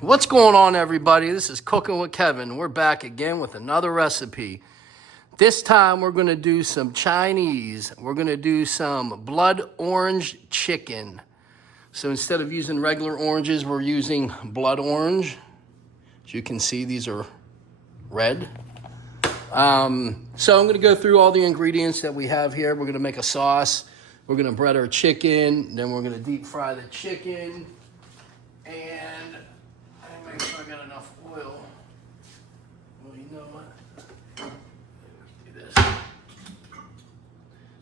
What's going on, everybody? This is Cooking with Kevin. We're back again with another recipe. This time we're going to do some Chinese. We're going to do some blood orange chicken. So instead of using regular oranges, we're using blood orange. As you can see, these are red. So I'm going to go through all the ingredients that we have here. We're going to make a sauce. We're going to bread our chicken. Then we're going to deep fry the chicken. And make sure I got enough oil. Well, you know what? Do this.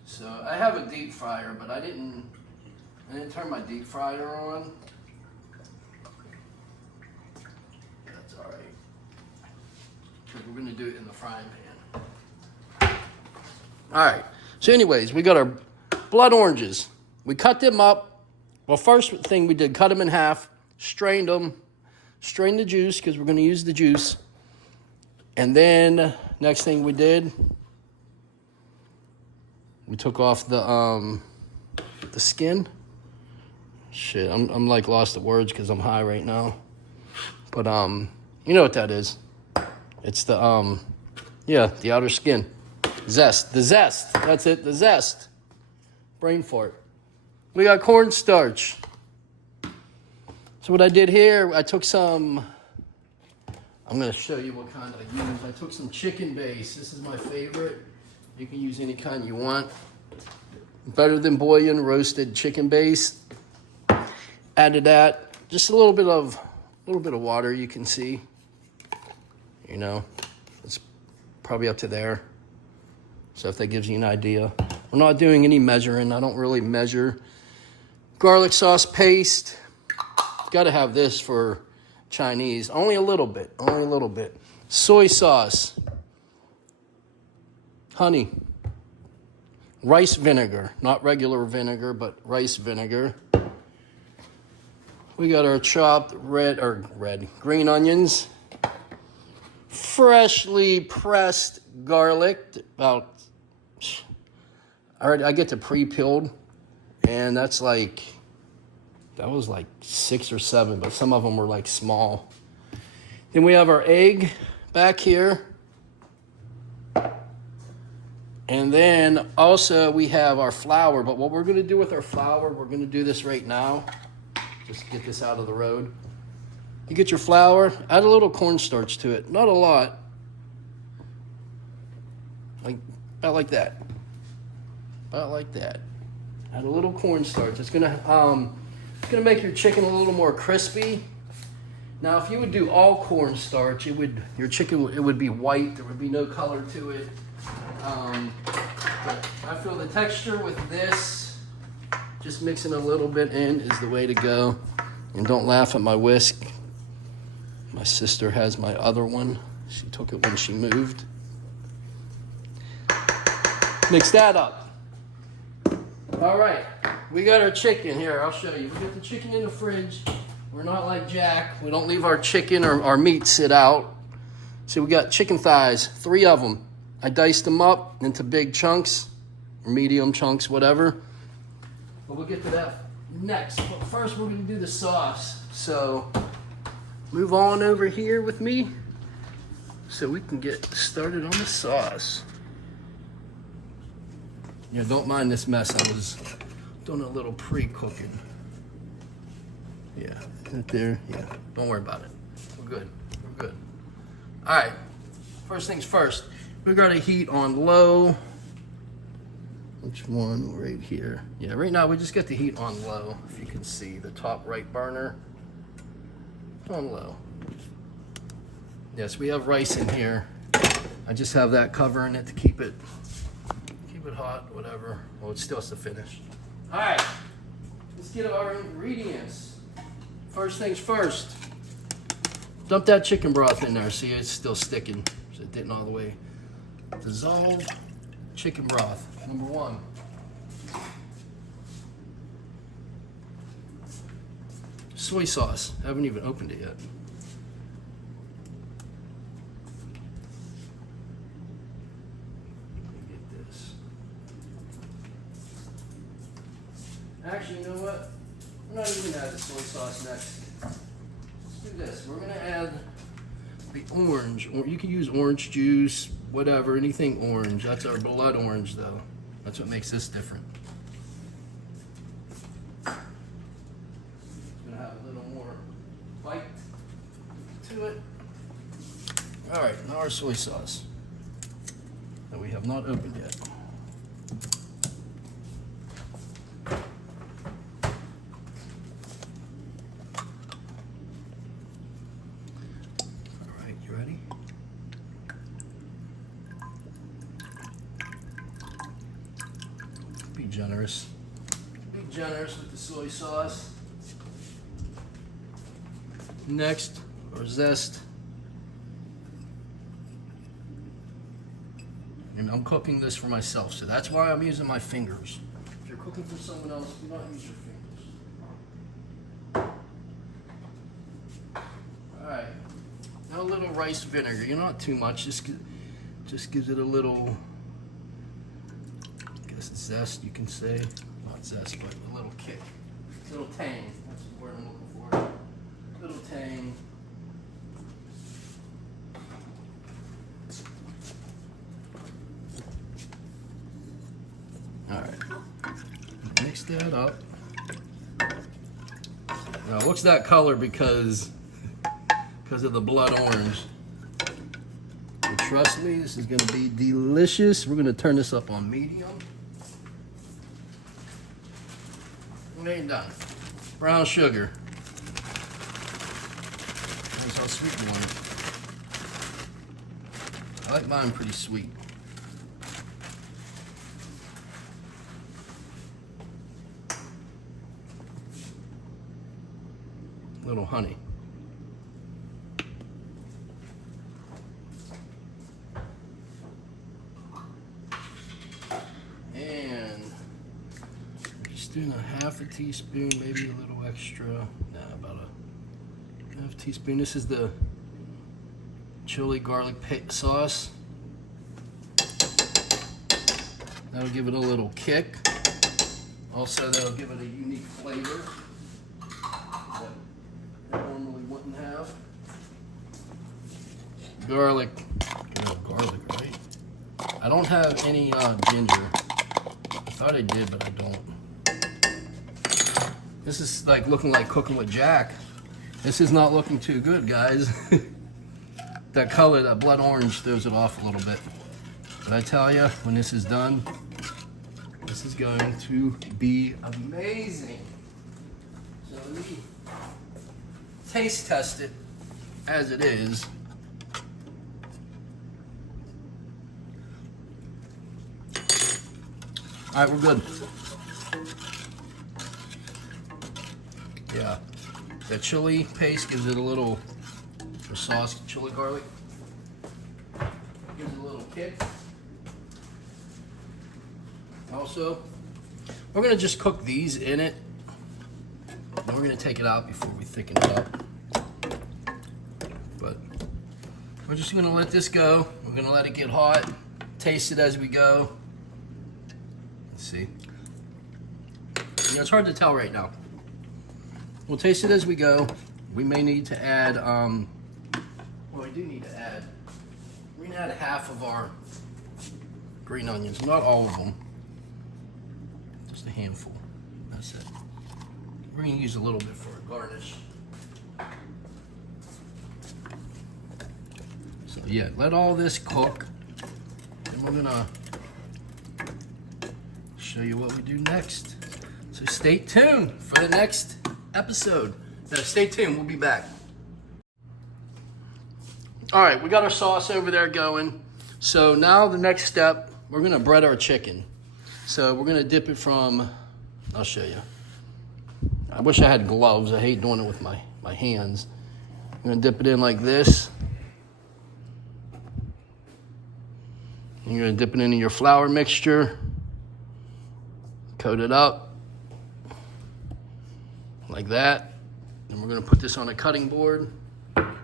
So I have a deep fryer, but I didn't turn my deep fryer on. That's all right. Because we're going to do it in the frying pan. All right. So anyways, we got our blood oranges. We cut them up. Well, first thing we did, cut them in half, strained them. Strain the juice because we're going to use the juice. And then next thing we did, we took off the skin. Shit, I'm like lost at words because I'm high right now. But you know what that is? It's the the outer skin. Zest. The zest. That's it, the zest. Brain fart. We got cornstarch. So what I did here, I took some, I'm going to show you what kind I used. I took some chicken base. This is my favorite. You can use any kind you want. Better than bouillon, roasted chicken base. Added that. Just a little bit of water, you can see. You know, it's probably up to there. So if that gives you an idea. We're not doing any measuring. I don't really measure. Garlic sauce paste. Got to have this for Chinese. Only a little bit. Only a little bit. Soy sauce. Honey. Rice vinegar. Not regular vinegar, but rice vinegar. We got our chopped green onions. Freshly pressed garlic. I get the pre-peeled. And that's like... That was like 6 or 7, but some of them were like small. Then we have our egg back here. And then also we have our flour. But what we're going to do with our flour, we're going to do this right now. Just get this out of the road. You get your flour, add a little cornstarch to it. Not a lot. About like that. About like that. Add a little cornstarch. It's going to make your chicken a little more crispy. Now, if you would do all cornstarch, your chicken would be white. There would be no color to it. But I feel the texture with this, just mixing a little bit in, is the way to go. And don't laugh at my whisk. My sister has my other one. She took it when she moved. Mix that up. All right. We got our chicken here. I'll show you. We got the chicken in the fridge. We're not like Jack. We don't leave our chicken or our meat sit out. So we got chicken thighs, 3 of them. I diced them up into big chunks, or medium chunks, whatever. But we'll get to that next. But first, we're going to do the sauce. So move on over here with me so we can get started on the sauce. Yeah, don't mind this mess. I was doing a little pre-cooking. Yeah, right there. Yeah, don't worry about it. We're good. We're good. All right. First things first. We got to heat on low. Which one? Right here. Yeah, right now we just got the heat on low. If you can see the top right burner. On low. Yes, we have rice in here. I just have that covering it to keep it hot, whatever. Well, it still has to finish. All right, let's get our ingredients. First things first, dump that chicken broth in there. See, it's still sticking, so it didn't all the way. Dissolve chicken broth, number 1. Soy sauce, haven't even opened it yet. Actually, you know what? I'm not even gonna add the soy sauce next. do this. We're gonna add the orange, or you can use orange juice, whatever, anything orange. That's our blood orange though. That's what makes this different. It's gonna have a little more bite to it. All right, now our soy sauce that we have not opened yet. All right, you ready? Be generous. Be generous with the soy sauce. Next, our zest. And I'm cooking this for myself, so that's why I'm using my fingers. If you're cooking for someone else, do not use your fingers. All right, now a little rice vinegar. You know, not too much, just gives it a little, I guess zest, you can say. Not zest, but a little kick. A little tang, that's the word I'm looking for. A little tang. All right, mix that up. Now, what's that color? Because of the blood orange. And trust me, this is gonna be delicious. We're gonna turn this up on medium. We ain't done. Brown sugar. That's how sweet you want it. I like mine pretty sweet. Little honey. And just doing a half a teaspoon, maybe a little extra. Nah, about a half teaspoon. This is the chili garlic sauce. That'll give it a little kick. Also, that'll give it a unique flavor that normally wouldn't have. Garlic. Garlic, right? I don't have any ginger. I thought I did, but I don't. This is like looking like cooking with Jack. This is not looking too good, guys. That color, that blood orange, throws it off a little bit. But I tell you, when this is done, this is going to be amazing. So let me taste test it as it is. All right, we're good. Yeah, the chili paste gives it a little, the sauce, chili garlic, gives it a little kick. Also, we're gonna just cook these in it. And we're gonna take it out before we thicken it up. But we're just gonna let this go. We're gonna let it get hot, taste it as we go. Let's see. You know, it's hard to tell right now. We'll taste it as we go. We may need to add, well, we do need to add, we're gonna add half of our green onions, not all of them. Just a handful, that's it. We're gonna use a little bit for a garnish. So yeah, let all this cook. And we're gonna show you what we do next. So stay tuned for the next episode. No, stay tuned, we'll be back. All right, we got our sauce over there going. So now the next step, we're gonna bread our chicken. So we're gonna dip it from, I'll show you. I wish I had gloves. I hate doing it with my hands. I'm gonna dip it in like this. You're gonna dip it into your flour mixture. Coat it up. Like that. Then we're gonna put this on a cutting board. We're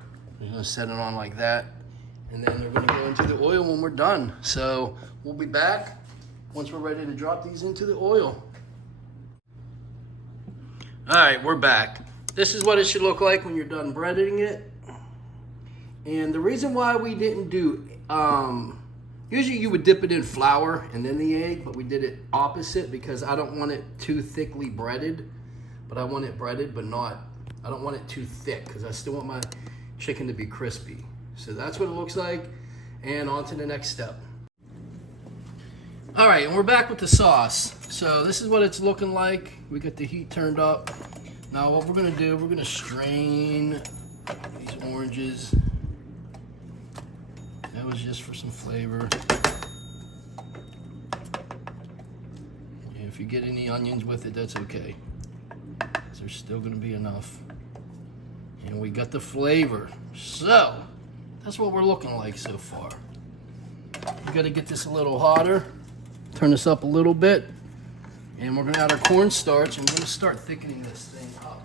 gonna set it on like that. And then we're gonna go into the oil when we're done. So we'll be back once we're ready to drop these into the oil. All right, we're back. This is what it should look like when you're done breading it. And the reason why we didn't do, usually you would dip it in flour and then the egg, but we did it opposite because I don't want it too thickly breaded, but I want it breaded, but not, I don't want it too thick because I still want my chicken to be crispy. So that's what it looks like. And on to the next step. All right, and we're back with the sauce. So this is what it's looking like. We got the heat turned up. Now what we're gonna do, we're gonna strain these oranges. That was just for some flavor. And if you get any onions with it, that's okay. There's still gonna be enough. And we got the flavor. So, that's what we're looking like so far. We gotta get this a little hotter. Turn this up a little bit. And we're gonna add our cornstarch and we're gonna start thickening this thing up.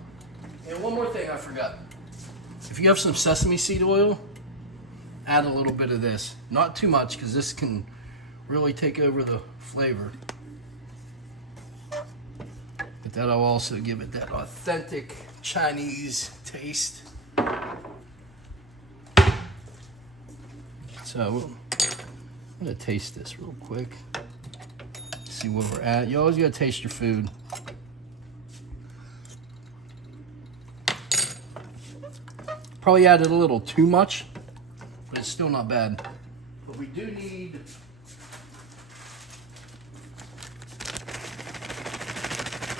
And one more thing I forgot. If you have some sesame seed oil, add a little bit of this. Not too much, because this can really take over the flavor. But that'll also give it that authentic Chinese taste. So I'm gonna taste this real quick. See where we're at. You always gotta taste your food. Probably added a little too much, but it's still not bad. But we do need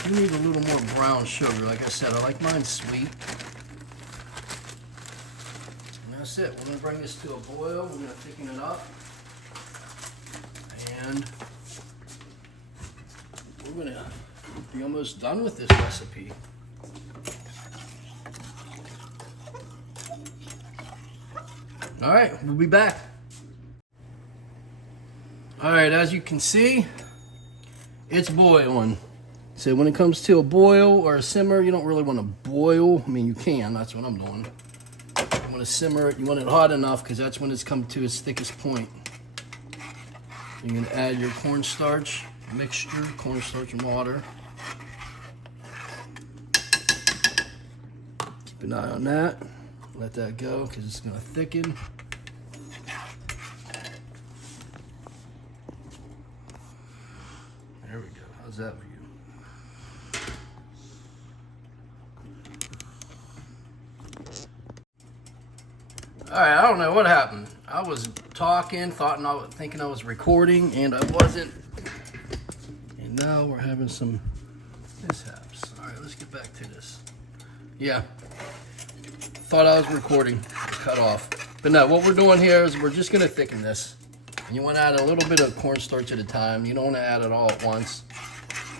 a little more brown sugar. Like I said, I like mine sweet. And that's it. We're gonna bring this to a boil. We're gonna thicken it up. And we're gonna be almost done with this recipe. All right, we'll be back. All right, as you can see, it's boiling. So when it comes to a boil or a simmer, you don't really want to boil. I mean, you can, that's what I'm doing. You want to simmer it, you want it hot enough because that's when it's come to its thickest point. You're gonna add your cornstarch mixture, cornstarch and water. Keep an eye on that. Let that go because it's gonna thicken. There we go. How's that for you? All right, I don't know what happened. I was talking, thinking I was recording, and I wasn't. And now we're having some mishaps. All right, let's get back to this. Yeah. Thought I was recording, cut off. But no, what we're doing here is we're just gonna thicken this. And you wanna add a little bit of cornstarch at a time. You don't wanna add it all at once,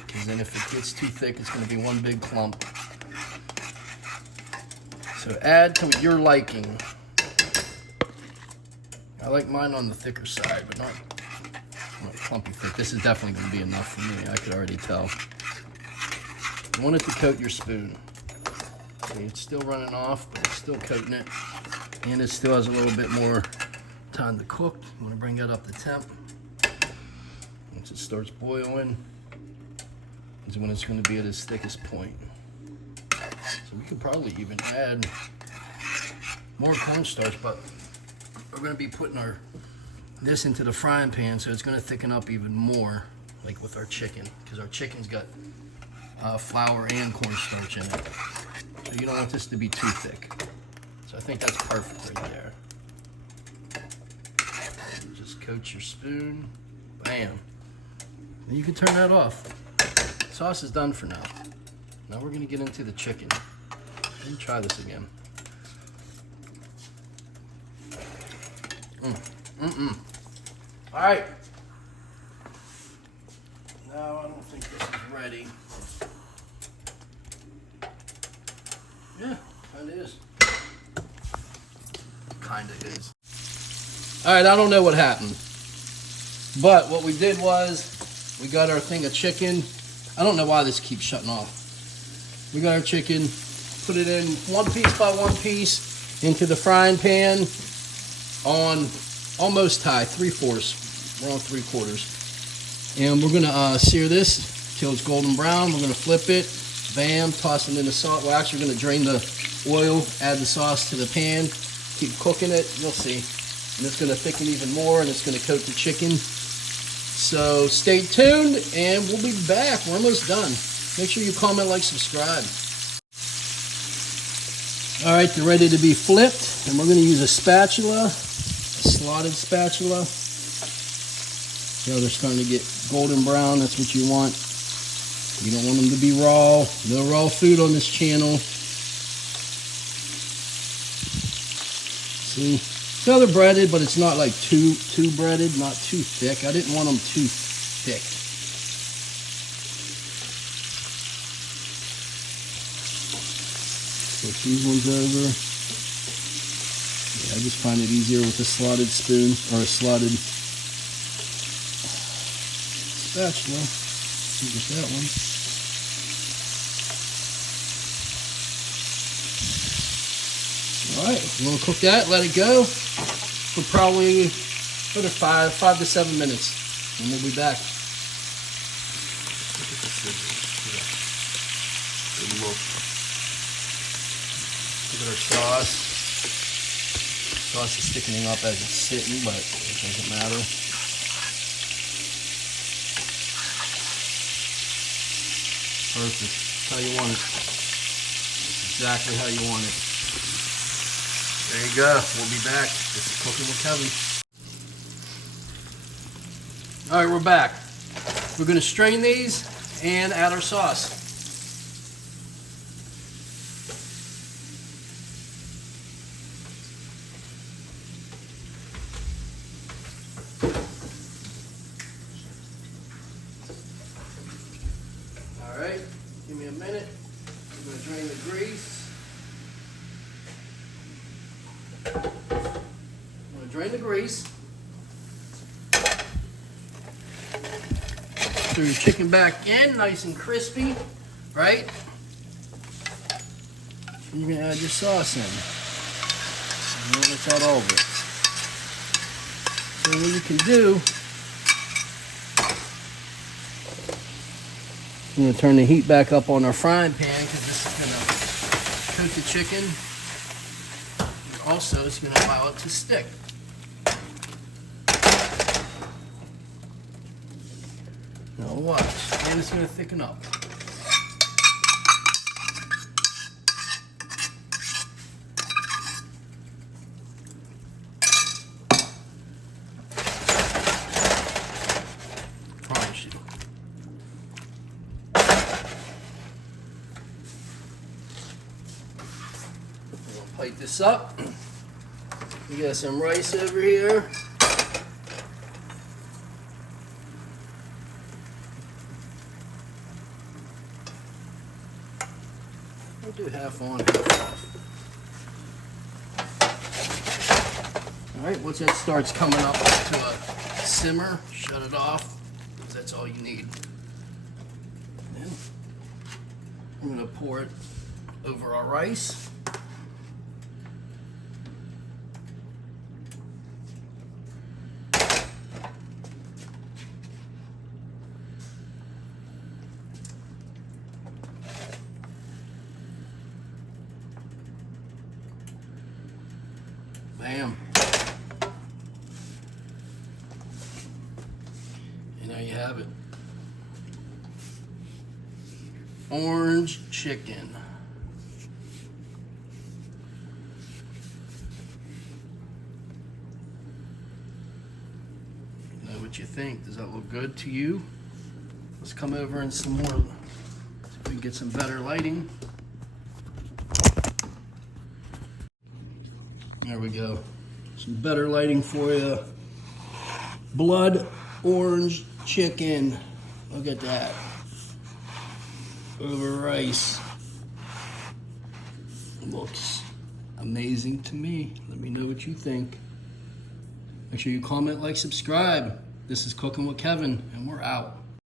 because then if it gets too thick, it's gonna be one big clump. So add to your liking. I like mine on the thicker side, but not clumpy thick. This is definitely gonna be enough for me, I could already tell. You want it to coat your spoon. Okay, it's still running off, but it's still coating it. And it still has a little bit more time to cook. You want to bring that up to temp. Once it starts boiling, is when it's going to be at its thickest point. So we could probably even add more cornstarch, but we're going to be putting this into the frying pan, so it's going to thicken up even more, like with our chicken, because our chicken's got flour and cornstarch in it. So you don't want this to be too thick. So I think that's perfect right there. Just coat your spoon. Bam. And you can turn that off. Sauce is done for now. Now we're gonna get into the chicken. Let me try this again. All right. No, I don't think this is ready. Yeah, kinda is. Kinda is. All right, I don't know what happened. But what we did was, we got our thing of chicken. I don't know why this keeps shutting off. We got our chicken, put it in one piece by one piece into the frying pan on almost high, 3/4. We're on 3/4. And we're gonna sear this till it's golden brown. We're gonna flip it. Bam, toss it in the sauce. We're actually gonna drain the oil, add the sauce to the pan, keep cooking it, you'll see. And it's gonna thicken even more and it's gonna coat the chicken. So stay tuned and we'll be back. We're almost done. Make sure you comment, like, subscribe. All right, they're ready to be flipped. And we're gonna use a spatula, a slotted spatula. So they're starting to get golden brown, that's what you want. You don't want them to be raw. No raw food on this channel. See? So they're breaded, but it's not like too breaded, not too thick. I didn't want them too thick. Flip these ones over. Yeah, I just find it easier with a slotted spoon or a slotted spatula. Get that one. All right, we're gonna cook that. Let it go for probably another 5 to 7 minutes, and we'll be back. Look at the scissors. Good look. Look at our sauce. Sauce is thickening up as it's sitting, but it doesn't matter. Perfect. That's how you want it. That's exactly how you want it. There you go. We'll be back. This is Cooking with Kevin. All right, we're back. We're going to strain these and add our sauce. All right, give me a minute. I'm going to drain the grease. Drain the grease. Throw your chicken back in, nice and crispy, right? And you're gonna add your sauce in. And then it's all over it. So what you can do, I'm gonna turn the heat back up on our frying pan because this is gonna coat the chicken. And also, it's gonna allow it to stick. Now watch, and it's going to thicken up. Promise you. I'm going to plate this up. We got some rice over here. We'll do half on, half off. All right, once that starts coming up to a simmer, shut it off, because that's all you need. Then I'm going to pour it over our rice. Bam. And there you have it. Orange chicken. Know what you think? Does that look good to you? Let's come over and some more. See if we can get some better lighting. There we go. Some better lighting for you. Blood orange chicken. Look at that. Over rice. Looks amazing to me. Let me know what you think. Make sure you comment, like, subscribe. This is Cooking with Kevin, and we're out.